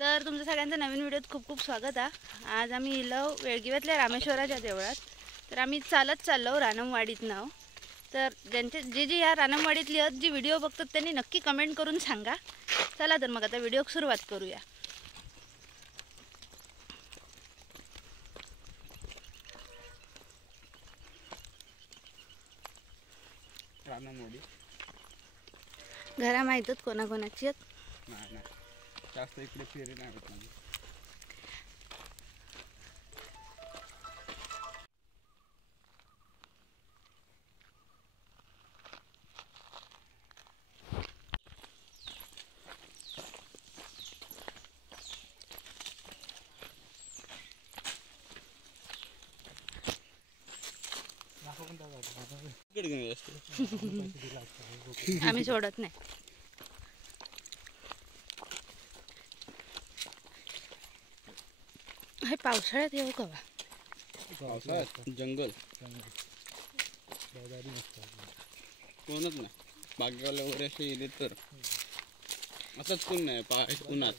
तर तुमचं सगळ्यांचं नवीन व्हिडिओत खूप खूप स्वागत आहे। आज आम्ही इलो वेळगिव्यातल्या रामेश्वराच्या देवळात। तर आम्ही चालत चाललो रानमवाडीतनं। तर ज्यांचे जे या रानमवाडीतली आहेत जी व्हिडिओ बघतात त्यांनी नक्की कमेंट करून सांगा। चला तर मग आता व्हिडिओ सुरुवात करूया। रानमवाडी घरा माहीत आहेत कोणाकोणाची आहेत? नाही जास्त इकडे फेरी नाही होत माझी। आम्ही सोडत नाही। हे पावसाळ्यात येऊ का? पावसाळ्यात जंगल कोणच नाही। बागेवाले वगैरे असे येले तर असंच कोण नाही उन्हात।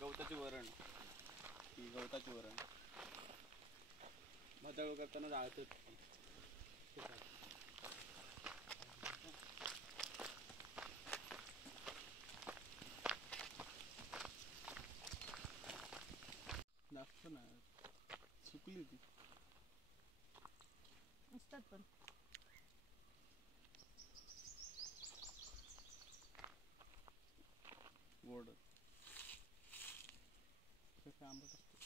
गवताचे वरण ही गवताचे वरण मदळ करताना जाळतात। जास्त नाही सुकली ती असतात पण गोड कसं आंबट असतं।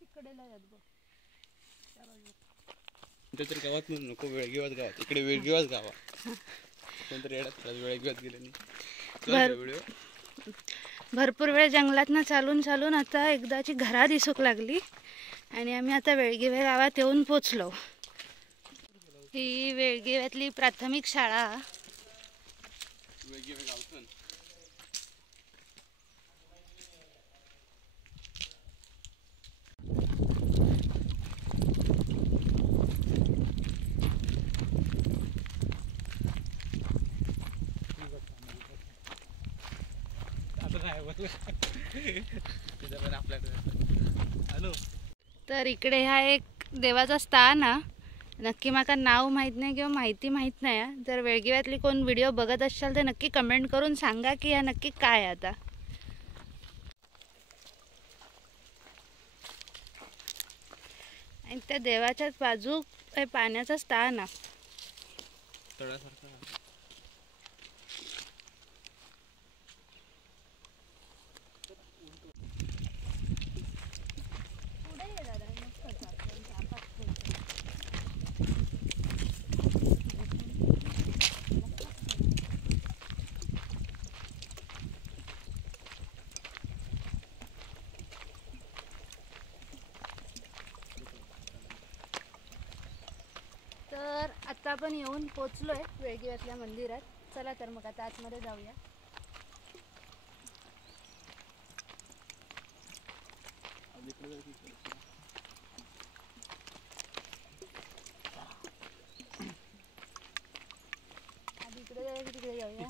तिकडे जात बघ तर गावात म्हणून नको वेळगिवात गावात इकडे वेळगिवात गावात कोणतरी येतात वेळगिवात गेले नाही। भरपूर वेळ जंगलातनं चालून चालून आता एकदाची घरा दिसूक लागली आणि आम्ही आता वेळगिवे गावात येऊन पोचलो। ही वेळगिव्यातली प्राथमिक शाळा। वेळगिवे गावसन तर इकडे हा एक देवाचा स्थान आहे। नक्की माका नाव माहीत नाही किंवा माहिती माहीत नाही। जर वेळगिव्यातली कोण व्हिडिओ बघत असाल तर नक्की कमेंट करून सांगा की हा नक्की काय आहे। आता आणि त्या देवाच्याच बाजू पाण्याचा स्थान आहे तळ्यासारखं। तर आता आपण येऊन पोचलोय वेळगिव्यातल्या मंदिरात। चला तर मग आता आतमध्ये जाऊया। आधी इकडे जाऊया की तिकडे जाऊया?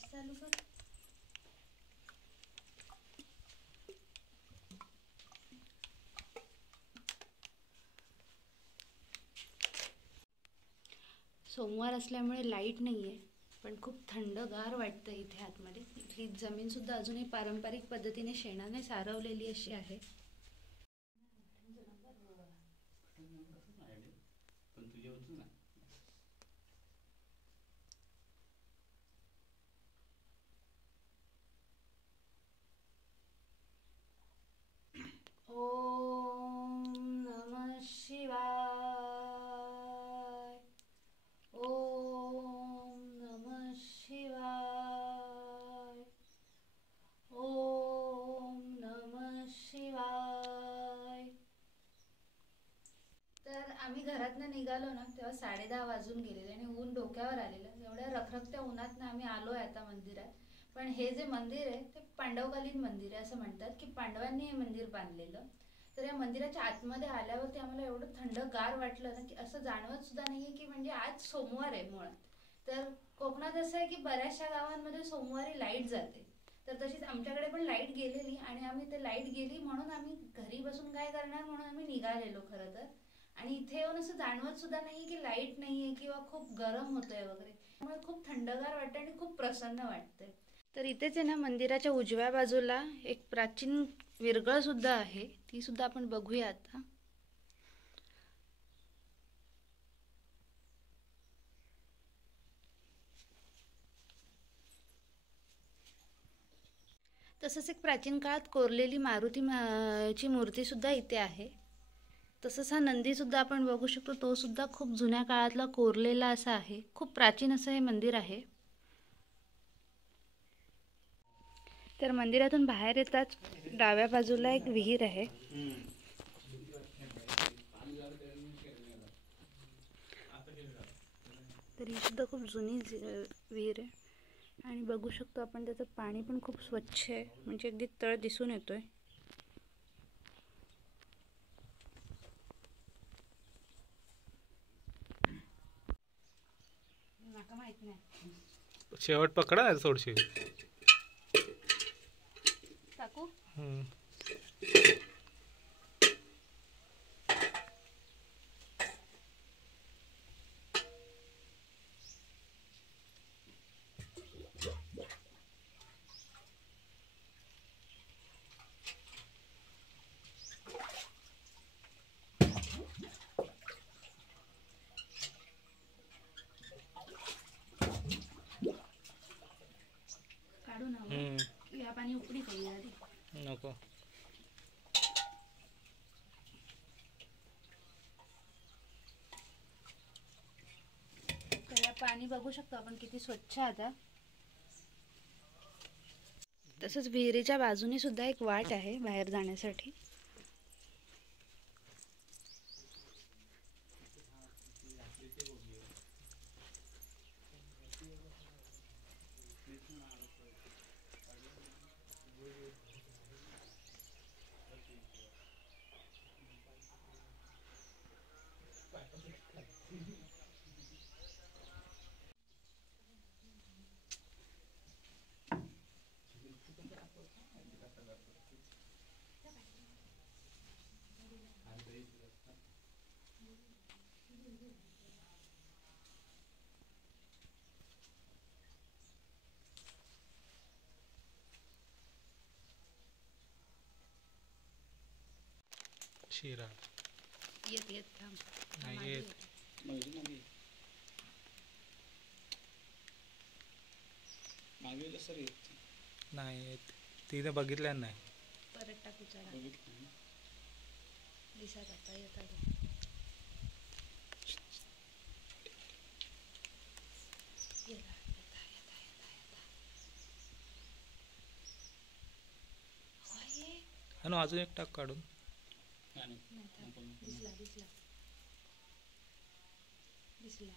गॅस चालू कर. सोमवार असल्यामुळे लाईट नाही आहे, पण खूप थंडगार वाटतं इथे आतमध्ये. इथली जमीनसुद्धा अजूनही पारंपरिक पद्धतीने शेणाने सारवलेली अशी आहे. ओम नमः शिवाय. ओम नमः शिवाय. ओम नमः शिवाय. तर आम्ही घरातनं निघालो ना तेव्हा 10:30 वाजून गेलेले आणि ऊन डोक्यावर आलेलं. एवढ्या रखरखत्या उन्हातनं आम्ही आलोय आता मंदिरात. पण हे जे मंदिर आहे ते पांडवकालीन मंदिर आहे. असं म्हणतात की पांडवांनी हे मंदिर बांधलेलं. तर या मंदिराच्या आतमध्ये आल्यावरती आम्हाला एवढं थंडगार वाटलं ना की असं जाणवत सुद्धा नाहीये की म्हणजे आज सोमवार आहे मुळात. तर कोकणात असं आहे की बऱ्याचशा गावांमध्ये सोमवारी लाईट जाते. तर तशीच आमच्याकडे पण लाईट गेलेली आणि आम्ही ते लाईट गेली म्हणून आम्ही घरी बसून काय करणार म्हणून आम्ही निघालेलो खरं तर. आणि इथे येऊन असं जाणवत सुद्धा नाहीये की लाईट नाहीये किंवा खूप गरम होतंय वगैरे. त्यामुळे खूप थंडगार वाटतं आणि खूप प्रसन्न वाटतंय. तर इथेच आहे ना मंदिराच्या उजव्या बाजूला एक प्राचीन विरगळ सुद्धा आहे, ती सुद्धा आपण बघूया आता. तसंच एक प्राचीन काळात कोरलेली मारुती ची मूर्ती सुद्धा इथे आहे. तसंच हा नंदी सुद्धा आपण बघू शकतो, तो सुद्धा खूप जुन्या काळातला कोरलेला असा आहे. खूप प्राचीन असं हे मंदिर आहे. तर मंदिरातून बाहेर येताच डाव्या बाजूला एक विहीर आहे. तर ही सुद्धा खूप जुनी विहीर आहे आणि बघू शकतो आपण त्याचं पाणी पण खूप स्वच्छ आहे, म्हणजे अगदी तळ दिसून येतोय. माका माहित नाही. शेवट पकडा थोडीशी टाकू. काढू ना. या पाणी उकडी खाली आधी नको. त्याला पाणी बघू शकतो आपण किती स्वच्छ आता. तसंच विहिरीच्या बाजूने सुद्धा एक वाट आहे बाहेर जाण्यासाठी. शिरा येत येत थांब. नाही येत. नाही येत. तिने बघितल्या नाही. परत टाकू चला. दिसत आता येतात. आणि अजून एक टाक काढून. दिसला दिसला दिसला.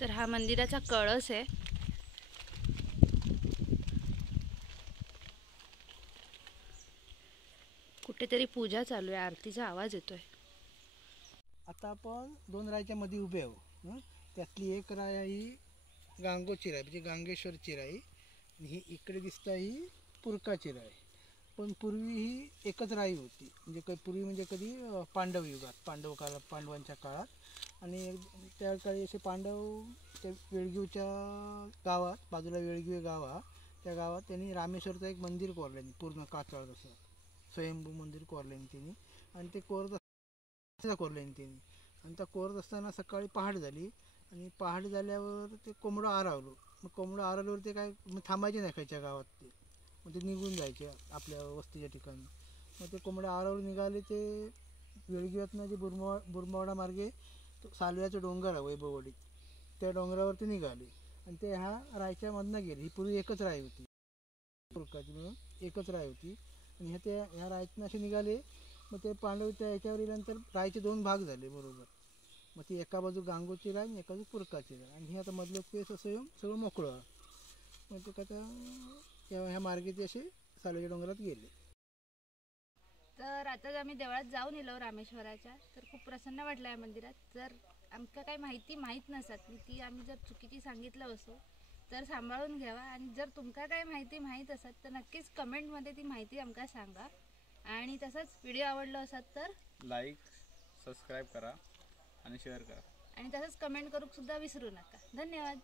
तर हा मंदिराचा कळस आहे. कुठे काहीतरी पूजा चालू आहे, आरतीचा आवाज येतोय. आता आपण 2 रायच्या मध्ये उभे आहो. त्यातली एक राय आहे ही गांगोची राय, म्हणजे गांगेश्वरची राय. आणि ही इकडे दिसता ही पुरकाची राय. पण पूर्वी ही एकच राई होती, म्हणजे पूर्वी म्हणजे कधी पांडव युगात, पांडवांच्या काळात. आणि त्या काळी असे पांडव त्या वेळगीवच्या गावात, बाजूला वेळगीव गाव हा, त्या गावात त्यांनी रामेश्वरचं एक मंदिर कोरलं, पूर्ण काचाळ तसं स्वयंभू मंदिर कोरलं त्यांनी. आणि ते कोरलं त्यांनी. आणि त्या कोरत असताना सकाळी पहाट झाली, आणि पहाट झाल्यावर ते कोंबडं आरावलं. मग कोंबडं आरावल्यावर ते काय मग थांबायचे नाही खायच्या गावात, मग ते निघून जायचे आपल्या वस्तीच्या ठिकाणी. मग ते कोंबड्या आरावर निघाले, ते वेळगीवातनं जे बुरमावाडा मार्गे सालव्याचा डोंगर आहे वैभववाडीत, त्या डोंगरावरती निघाले. आणि ते ह्या रायच्या मधनं गेले. ही पूर्वी एकच राय होती, पुरकाची म्हणून एकच राय होती. आणि ह्या रायतनं असे निघाले. मग ते पांडव त्या ह्याच्यावर गेल्यानंतर रायचे 2 भाग झाले बरोबर. मग ती एका बाजू गांगोची राय आणि एका बाजू पुरकाची राय. आणि ही आता मधलं केस असं येऊन सगळं मोकळं. मग ते आता ह्या मार्गे ते असे सालव्याच्या डोंगरात गेले. तर आताच आम्ही देवळात जाऊन येलो रामेश्वराच्या. तर खूप प्रसन्न वाटलं या मंदिरात. जर आमका काही माहीत नसत ती आम्ही जर चुकीची सांगितलं असो तर सांभाळून घ्यावा. आणि जर तुमका काही माहीत असत तर नक्कीच कमेंटमध्ये ती माहिती आमका सांगा. आणि तसंच व्हिडिओ आवडला असत तर लाईक, सबस्क्राईब करा आणि शेअर करा. आणि तसंच कमेंट करूक सुद्धा विसरू नका. धन्यवाद.